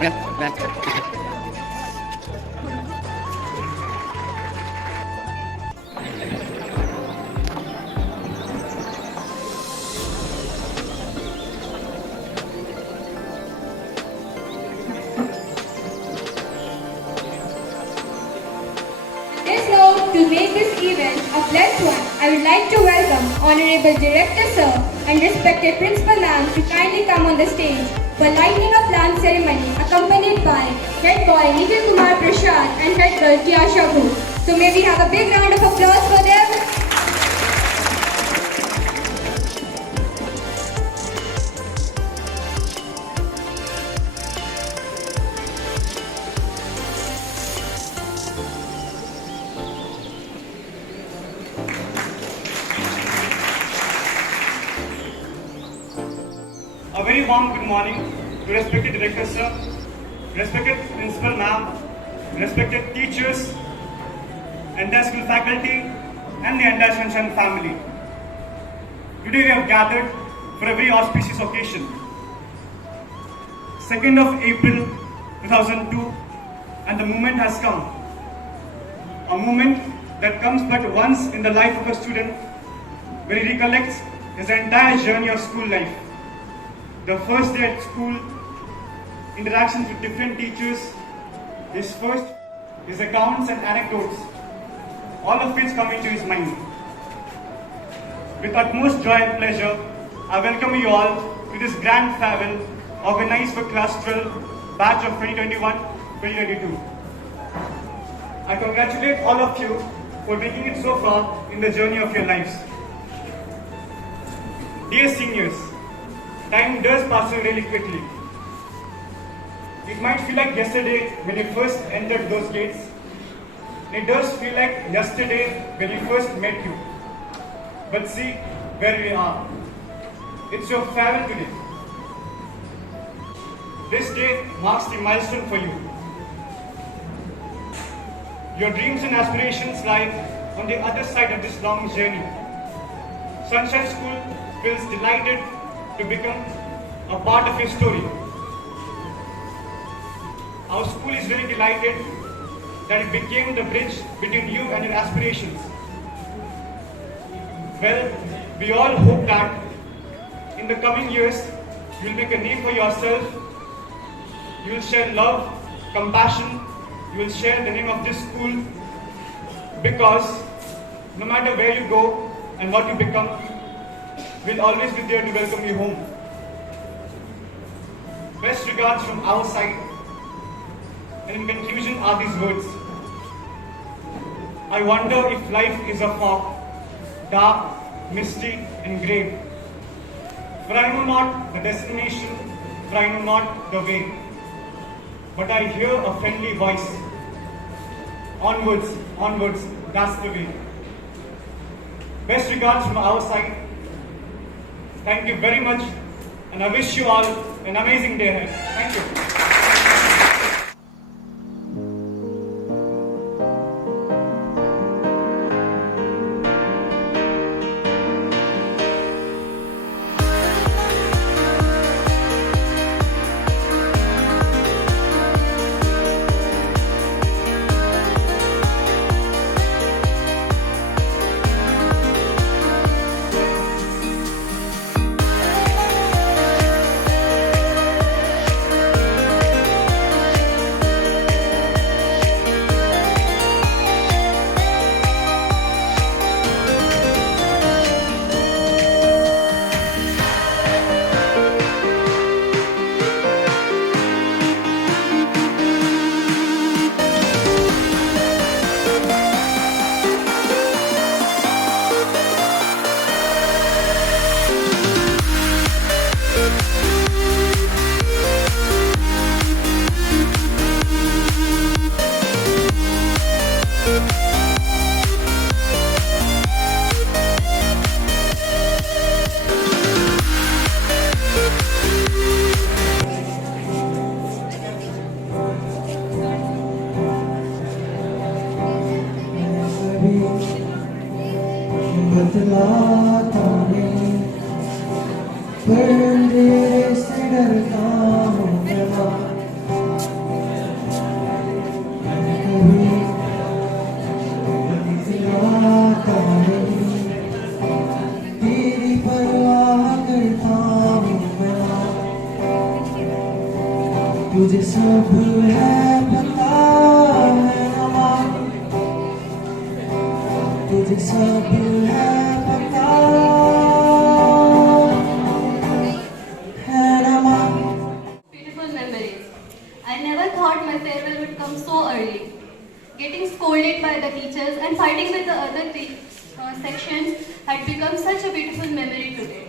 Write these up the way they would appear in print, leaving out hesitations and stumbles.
To make this event a blessed one, I would like to welcome Honorable Director Sir and respected Principal Ma'am to kindly come on the stage for lighting a plant ceremony accompanied by Head Boy Nikhil Kumar Prashad and Head Girl Tiasha Bhu. So may we have a big round of applause for them. A very warm good morning to respected Director Sir, respected Principal Ma'am, respected teachers, entire school faculty and the entire Sunshine family. Today we have gathered for a very auspicious occasion. 2nd of April 2002 and the moment has come. A moment that comes but once in the life of a student where he recollects his entire journey of school life. The first day at school, interactions with different teachers, his accounts and anecdotes, all of which come into his mind. With utmost joy and pleasure, I welcome you all to this grand farewell organized for Class 12 Batch of 2021-2022. I congratulate all of you for making it so far in the journey of your lives. Dear seniors, time does pass really quickly. It might feel like yesterday when you first entered those gates. It does feel like yesterday when we first met you. But see where we are. It's your farewell today. This day marks the milestone for you. Your dreams and aspirations lie on the other side of this long journey. Sunshine School feels delighted to become a part of your story. Our school is very delighted that it became the bridge between you and your aspirations. Well, we all hope that in the coming years, you will make a name for yourself. You will share love, compassion. You will share the name of this school, because no matter where you go and what you become, we'll always be there to welcome you home. Best regards from our side, and in conclusion are these words. I wonder if life is a fog, dark, misty and grey. For I know not the destination, for I know not the way. But I hear a friendly voice. Onwards, onwards, that's the way. Best regards from our side. Thank you very much, and I wish you all an amazing day ahead. Thank you. बतलाता नहीं पर्दे से डरता हूँ मैं सब है पता है नमा, तुझे सब है पता है नमा. Beautiful memories. I never thought my farewell would come so early. Getting scolded by the teachers and fighting with the other sections had become such a beautiful memory today.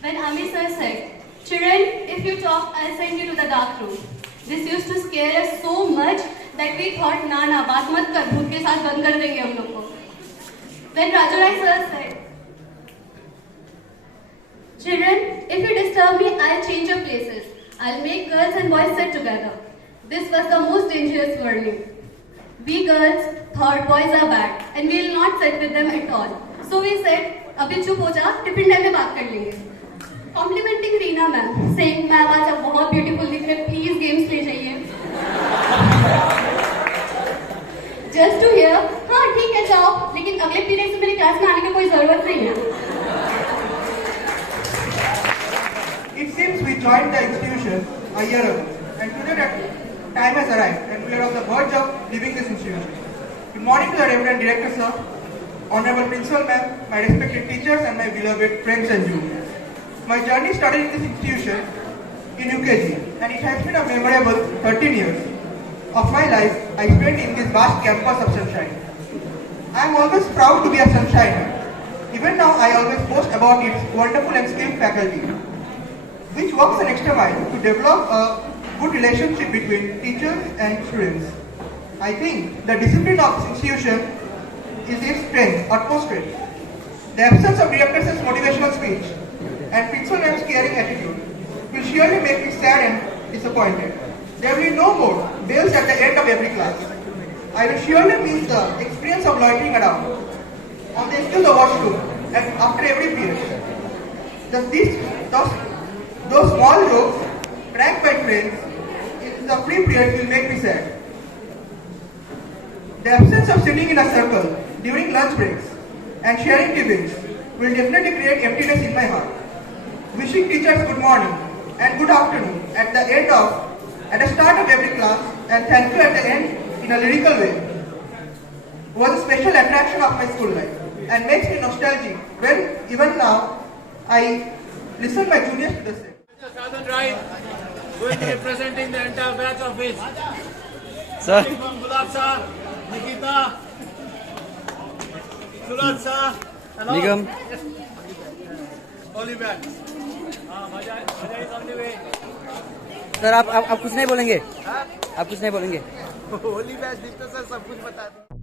When Ami sir said, "Children, if you talk, I'll send you to the dark room." This used to scare us so much that we thought, "Na, baat mat kar, bhoot ke saath band kar denge hum log ko." Then Rajurai sir said, "Children, if you disturb me, I'll change your places. I'll make girls and boys sit together." This was the most dangerous warning. We girls thought boys are bad and we will not sit with them at all. So we said, "Abhi chup ho ja, tiffin time mein baat kar lenge." Complimenting Reena ma'am, saying, "Ma'am आज आप बहुत beautiful दिख रहे, please games ले जाइए." Just to hear, हाँ ठीक है जाओ, लेकिन अगले पीरियड से मेरी क्लास में आने की कोई जरूरत नहीं है. It seems we joined the institution a year ago, and today that time has arrived, and we are on the verge of leaving this institution. Good morning to the Reverend Director Sir, Honorable Principal Ma'am, my respected teachers, and my beloved friends and juniors. My journey started in this institution in UKG, and it has been a memorable 13 years of my life I spent in this vast campus of sunshine. I am always proud to be a sunshiner. Even now, I always boast about its wonderful and skilled faculty, which works an extra mile to develop a good relationship between teachers and students. I think the discipline of this institution is its strength, utmost strength. The absence of Director Sir's motivational speech and Principal Ma'am's caring attitude will surely make me sad and disappointed. There will be no more bells at the end of every class. I will surely miss the experience of loitering around on the edge of the washroom and after every period. Those small jokes cracked by friends in the free period will make me sad. The absence of sitting in a circle during lunch breaks and sharing tiffins will definitely create emptiness in my heart. Wishing teachers good morning and good afternoon at the start of every class and thank you at the end in a lyrical way was a special attraction of my school life and makes me nostalgic when even now I listen my juniors to the same. Mr. Sadhan Rai will be representing the entire batch of his. Sir. From Gulab sir, Nikita, Suraj sir, and all. Nigam. Holi Batch. Maja is on the way. Sir आप कुछ नहीं बोलेंगे? आप कुछ नहीं बोलेंगे? Holi batch दिखता sir सब कुछ बता दें.